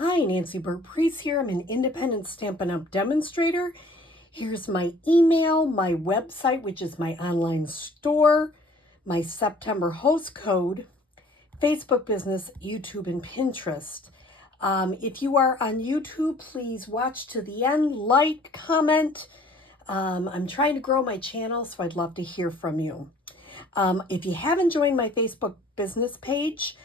Hi, Nancy Burt-Preece here. I'm an independent Stampin' Up! Demonstrator. Here's my email, my website, which is my online store, my September host code, Facebook business, YouTube, and Pinterest. If you are on YouTube, please watch to the end, like, comment. I'm trying to grow my channel, so I'd love to hear from you. If you haven't joined my Facebook business page,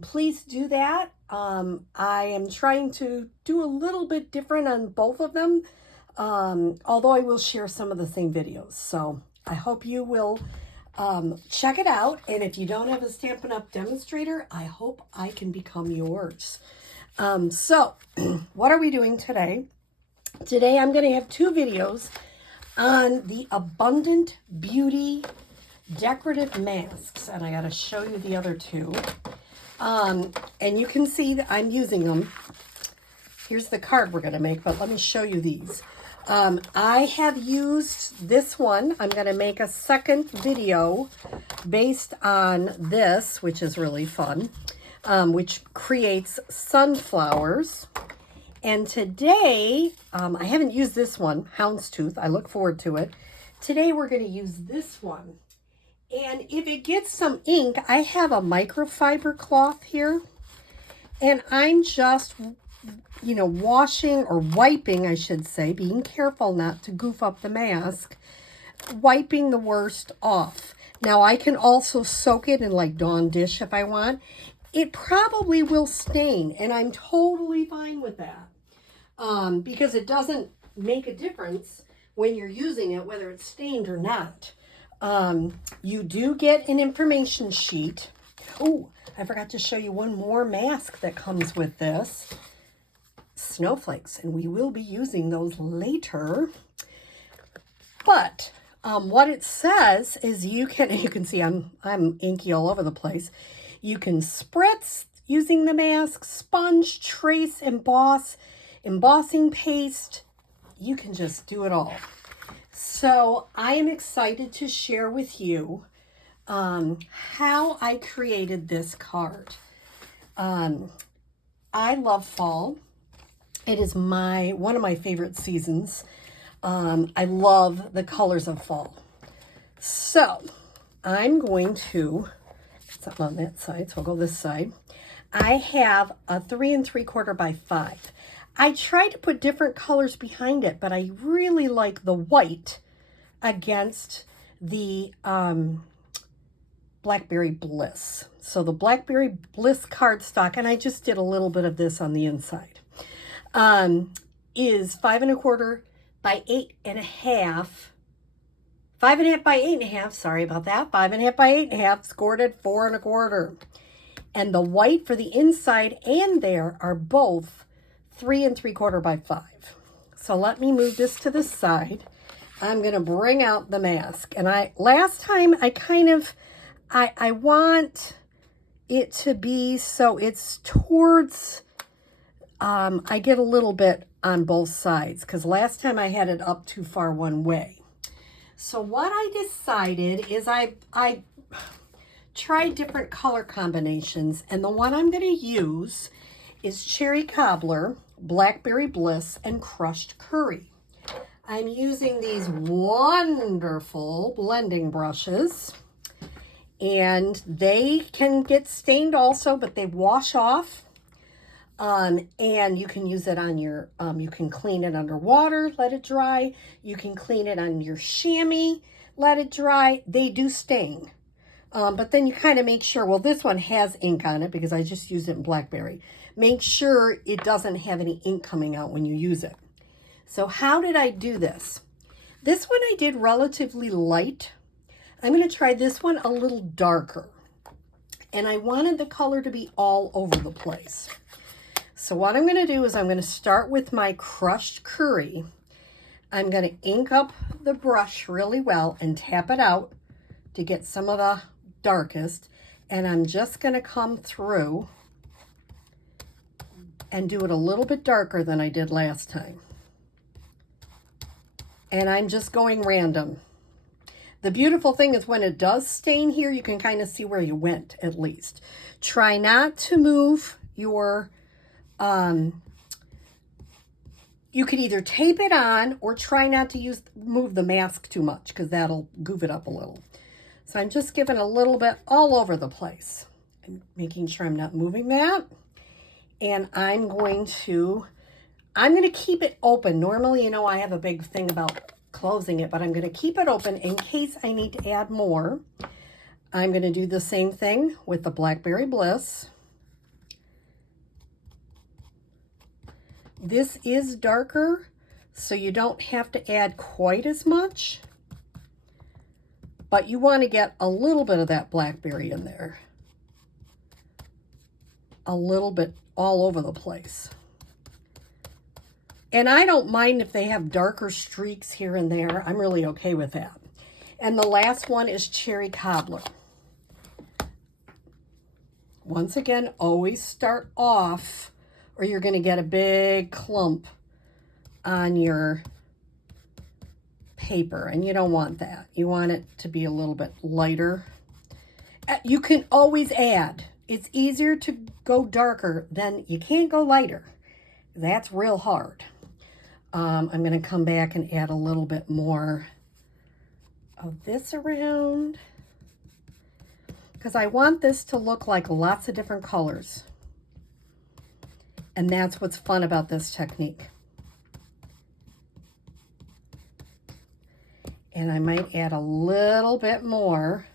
please do that. I am trying to do a little bit different on both of them, although I will share some of the same videos. So I hope you will check it out. And if you don't have a Stampin' Up! Demonstrator, I hope I can become yours. So what are we doing today? Today I'm going to have two videos on the Abundant Beauty decorative masks, and I got to show you the other two. And you can see that I'm using them. Here's the card we're going to make, but let me show you these. I have used this one. I'm going to make a second video based on this, which is really fun, which creates sunflowers. And today, I haven't used this one, Houndstooth. I look forward to it. Today, we're going to use this one. And if it gets some ink, I have a microfiber cloth here. And I'm just, washing or wiping, I should say, being careful not to goof up the mask, wiping the worst off. Now, I can also soak it in like Dawn dish if I want. It probably will stain, and I'm totally fine with that. Because it doesn't make a difference when you're using it, whether it's stained or not. You do get an information sheet. Oh, I forgot to show you one more mask that comes with this. Snowflakes, and we will be using those later. But what it says is you can see I'm inky all over the place. You can spritz using the mask, sponge, trace, emboss, embossing paste. You can just do it all. So I am excited to share with you how I created this card. I love fall. It is one of my favorite seasons. I love the colors of fall. So I'm going to put something on that side, so I'll go this side. I have a 3 3/4 by 5. I tried to put different colors behind it, but I really like the white against the Blackberry Bliss. So the Blackberry Bliss cardstock, and I just did a little bit of this on the inside, is 5 1/4 by 8.5. 5 1/2 by 8.5, sorry about that. 5 1/2 by 8.5, scored at 4 1/4. And the white for the inside and there are both 3 3/4 by 5. So let me move this to the side. I'm going to bring out the mask. And last time I want it to be so it's towards, I get a little bit on both sides because last time I had it up too far one way. So what I decided is I tried different color combinations, and the one I'm going to use is Cherry Cobbler, Blackberry Bliss, and Crushed Curry. I'm using these wonderful blending brushes, and they can get stained also, but they wash off. And you can use it on your, you can clean it underwater, let it dry. You can clean it on your chamois, let it dry. They do stain. But then you kind of make sure, well, this one has ink on it because I just used it in Blackberry. Make sure it doesn't have any ink coming out when you use it. So how did I do this? This one I did relatively light. I'm going to try this one a little darker. And I wanted the color to be all over the place. So what I'm going to do is I'm going to start with my Crushed Curry. I'm going to ink up the brush really well and tap it out to get some of the darkest. And I'm just going to come through and do it a little bit darker than I did last time. And I'm just going random. The beautiful thing is when it does stain here, you can kind of see where you went at least. Try not to move your you could either tape it on or try not to move the mask too much because that'll goof it up a little. So I'm just giving a little bit all over the place and making sure I'm not moving that. And I'm going to keep it open. Normally, you know, I have a big thing about closing it, but I'm going to keep it open in case I need to add more. I'm going to do the same thing with the Blackberry Bliss. This is darker, so you don't have to add quite as much, but you want to get a little bit of that blackberry in there. A little bit all over the place. And I don't mind if they have darker streaks here and there. I'm really okay with that. And the last one is Cherry Cobbler. Once again, always start off or you're going to get a big clump on your paper, and you don't want that. You want it to be a little bit lighter. You can always add. It's easier to go darker than you can't go lighter. That's real hard. I'm going to come back and add a little bit more of this around because I want this to look like lots of different colors. And that's what's fun about this technique. And I might add a little bit more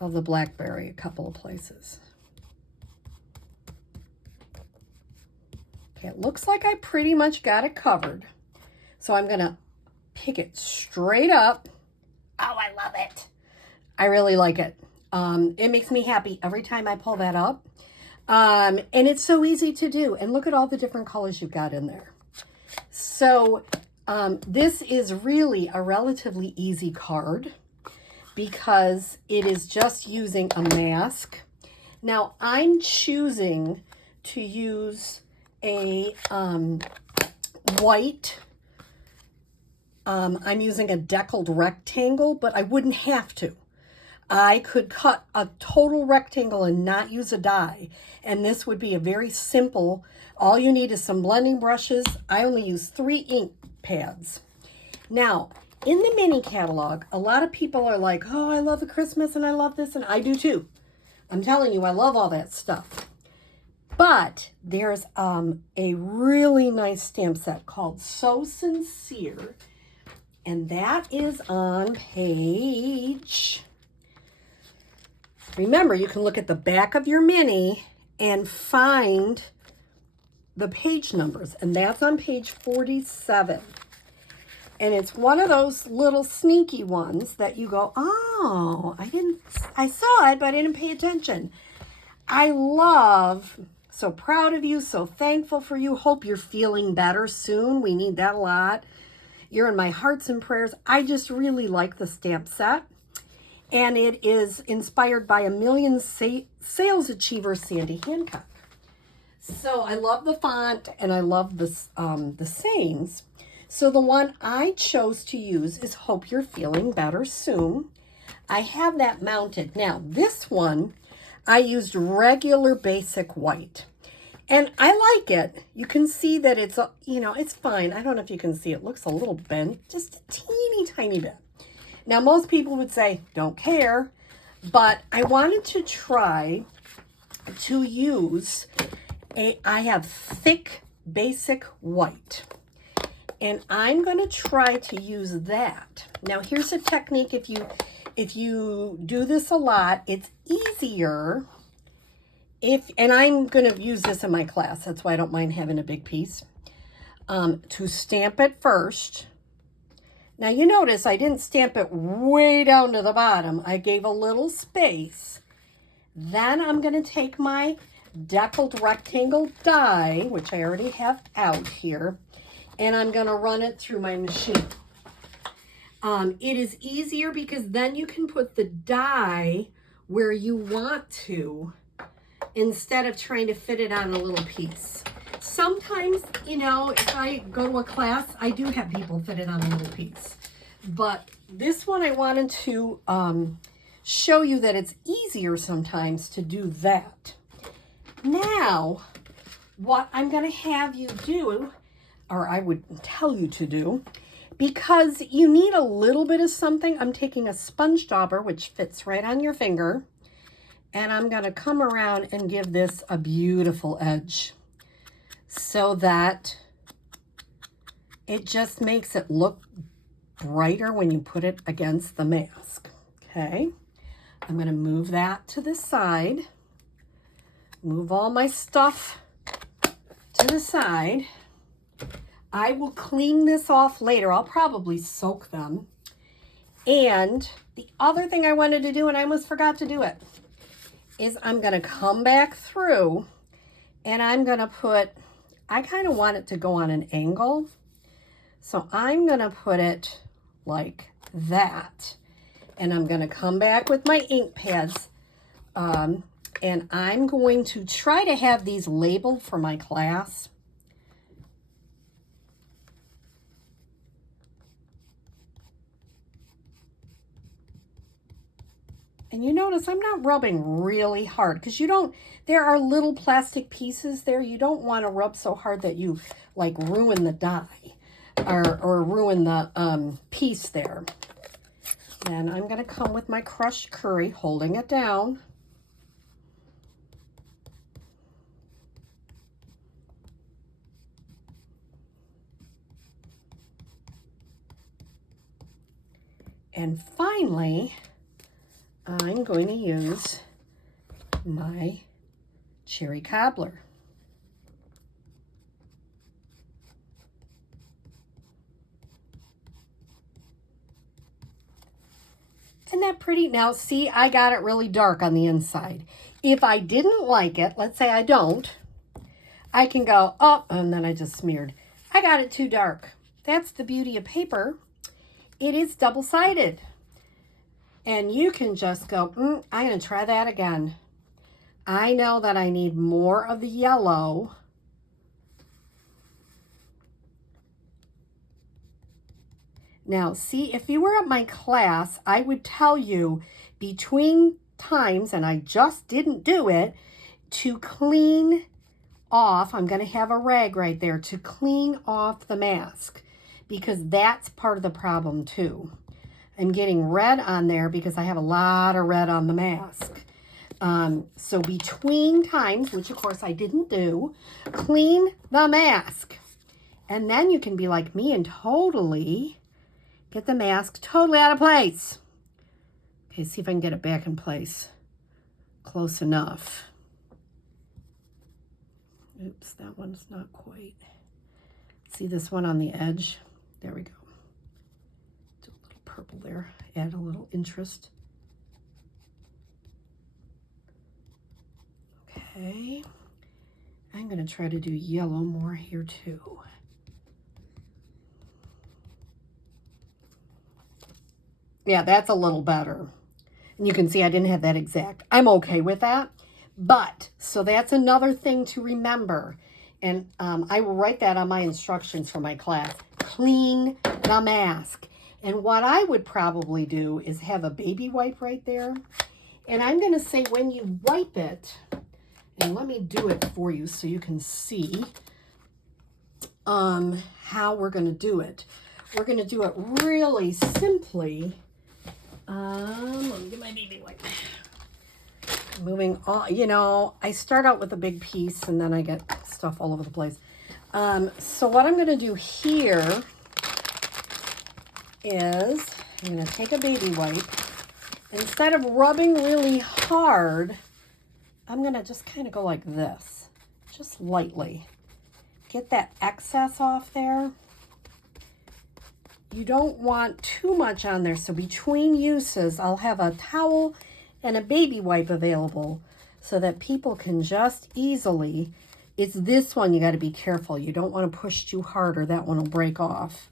of the blackberry a couple of places. Okay, it looks like I pretty much got it covered. So I'm gonna pick it straight up. Oh, I love it. I really like it. It makes me happy every time I pull that up. And it's so easy to do. And look at all the different colors you've got in there. So this is really a relatively easy card because it is just using a mask. Now I'm choosing to use a white. I'm using a deckled rectangle, but I wouldn't have to. I could cut a total rectangle and not use a die. And this would be a very simple, all you need is some blending brushes. I only use 3 ink pads. Now, in the mini catalog, a lot of people are like, oh, I love the Christmas and I love this, and I do too. I'm telling you, I love all that stuff. But there's a really nice stamp set called So Sincere, and that is on page... Remember, you can look at the back of your mini and find the page numbers, and that's on page 47. And it's one of those little sneaky ones that you go, oh, I saw it, but I didn't pay attention. I love, so proud of you, so thankful for you. Hope you're feeling better soon. We need that a lot. You're in my hearts and prayers. I just really like the stamp set. And it is inspired by a million sales achiever, Sandy Hancock. So I love the font and I love the sayings. So the one I chose to use is Hope You're Feeling Better Soon. I have that mounted. Now this one, I used regular basic white. And I like it. You can see that it's, it's fine. I don't know if you can see it. It looks a little bent, just a teeny tiny bit. Now, most people would say, don't care, but I wanted to try to use I have thick basic white, and I'm going to try to use that. Now, here's a technique. If you do this a lot, it's easier and I'm going to use this in my class. That's why I don't mind having a big piece, to stamp it first. Now you notice I didn't stamp it way down to the bottom. I gave a little space. Then I'm going to take my deckled rectangle die, which I already have out here, and I'm going to run it through my machine. It is easier because then you can put the die where you want to instead of trying to fit it on a little piece. Sometimes, if I go to a class, I do have people fit it on a little piece. But this one I wanted to show you that it's easier sometimes to do that. Now, what I'm going to have you do, or I would tell you to do, because you need a little bit of something, I'm taking a sponge dauber, which fits right on your finger, and I'm going to come around and give this a beautiful edge so that it just makes it look brighter when you put it against the mask. Okay, I'm going to move that to the side, move all my stuff to the side. I will clean this off later. I'll probably soak them. And the other thing I wanted to do, and I almost forgot to do it, is I'm going to come back through and I'm going to put, I kind of want it to go on an angle. So I'm going to put it like that. And I'm going to come back with my ink pads. And I'm going to try to have these labeled for my class. And you notice I'm not rubbing really hard because you don't, there are little plastic pieces there. You don't want to rub so hard that you like ruin the die or ruin the piece there. And I'm going to come with my crushed curry, holding it down. And finally, I'm going to use my cherry cobbler. Isn't that pretty? Now, see, I got it really dark on the inside. If I didn't like it, let's say I don't, I can go, oh, and then I just smeared. I got it too dark. That's the beauty of paper. It is double-sided. And you can just go, I'm going to try that again. I know that I need more of the yellow. Now, see, if you were at my class, I would tell you between times, and I just didn't do it, to clean off. I'm going to have a rag right there to clean off the mask because that's part of the problem too. I'm getting red on there because I have a lot of red on the mask. So between times, which of course I didn't do, clean the mask. And then you can be like me and totally get the mask totally out of place. Okay, see if I can get it back in place. Close enough. Oops, that one's not quite. See this one on the edge? There we go. Do a little purple there. Add a little interest. Okay. I'm going to try to do yellow more here too. Yeah, that's a little better. And you can see I didn't have that exact. I'm okay with that. But, so that's another thing to remember. And I will write that on my instructions for my class. Clean the mask. And what I would probably do is have a baby wipe right there. And I'm going to say when you wipe it, and let me do it for you so you can see how we're going to do it. We're going to do it really simply. Let me get my baby wipe. Moving on, you know, I start out with a big piece and then I get stuff all over the place. So what I'm going to do here is I'm going to take a baby wipe. Instead of rubbing really hard, I'm going to just kind of go like this, just lightly. Get that excess off there. You don't want too much on there, so between uses, I'll have a towel and a baby wipe available so that people can just easily, it's this one you got to be careful. You don't want to push too hard or that one will break off.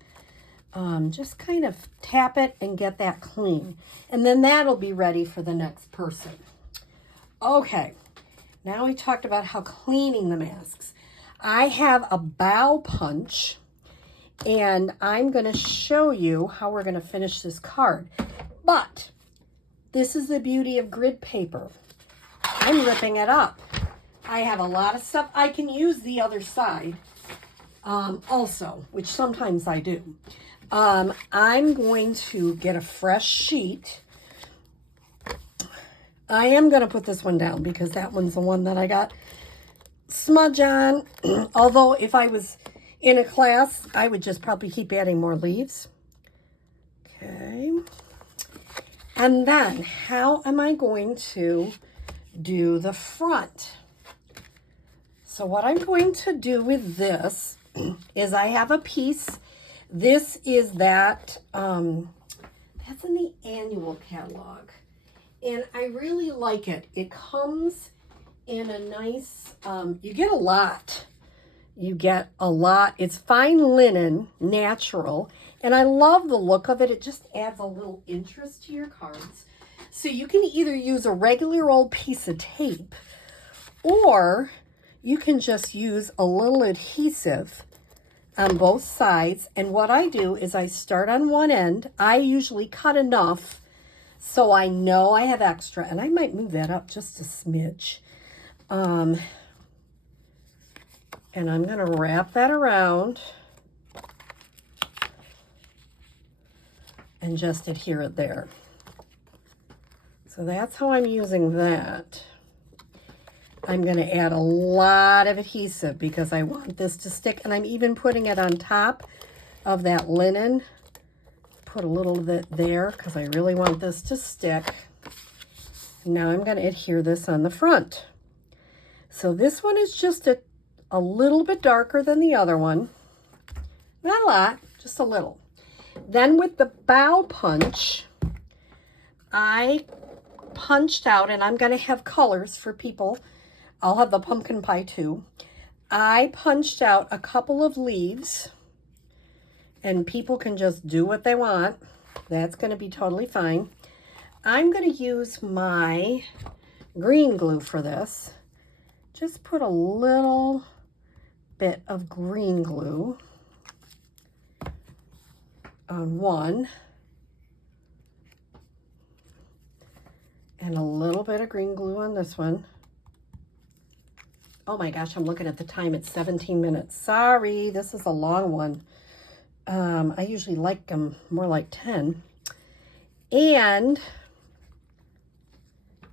Just kind of tap it and get that clean. And then that'll be ready for the next person. Okay, now we talked about how cleaning the masks. I have a bow punch. And I'm going to show you how we're going to finish this card. But this is the beauty of grid paper. I'm ripping it up. I have a lot of stuff. I can use the other side also, which sometimes I do. I'm going to get a fresh sheet. I am going to put this one down because that one's the one that I got smudge on. Although if I was in a class, I would just probably keep adding more leaves. Okay. And then how am I going to do the front? So what I'm going to do with this is I have a piece. This is that's in the annual catalog. And I really like it. It comes in a nice, you get a lot. You get a lot. It's fine linen, natural. And I love the look of it. It just adds a little interest to your cards. So you can either use a regular old piece of tape, or you can just use a little adhesive on both sides. And what I do is I start on one end. I usually cut enough so I know I have extra. And I might move that up just a smidge. And I'm going to wrap that around and just adhere it there. So that's how I'm using that. I'm going to add a lot of adhesive because I want this to stick. And I'm even putting it on top of that linen. Put a little bit there because I really want this to stick. Now I'm going to adhere this on the front. So this one is just a little bit darker than the other one. Not a lot, just a little. Then with the bow punch, I punched out, and I'm going to have colors for people. I'll have the pumpkin pie too. I punched out a couple of leaves, and people can just do what they want. That's going to be totally fine. I'm going to use my green glue for this. Just put a little bit of green glue on one, and a little bit of green glue on this one. Oh my gosh, I'm looking at the time. It's 17 minutes. Sorry, this is a long one. I usually like them more like 10. And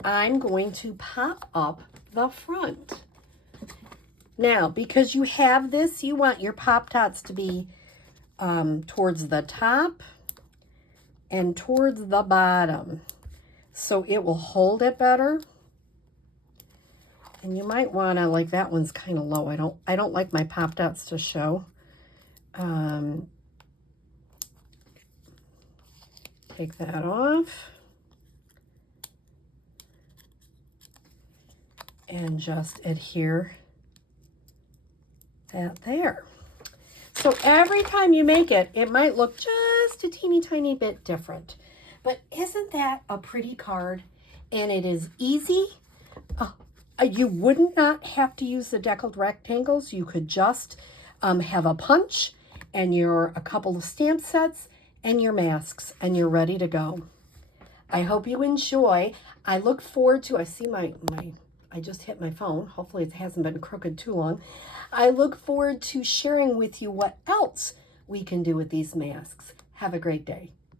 I'm going to pop up the front. Now, because you have this, you want your Pop-Tarts to be towards the top and towards the bottom, so it will hold it better. And you might want to, like, that one's kind of low. I don't like my Pop-Tarts to show. Take that off. And just adhere that there. So every time you make it, it might look just a teeny tiny bit different. But isn't that a pretty card? And it is easy. You would not have to use the deckled rectangles. You could just have a punch and a couple of stamp sets and your masks, and you're ready to go. I hope you enjoy. I look forward to, I see I just hit my phone. Hopefully it hasn't been crooked too long. I look forward to sharing with you what else we can do with these masks. Have a great day.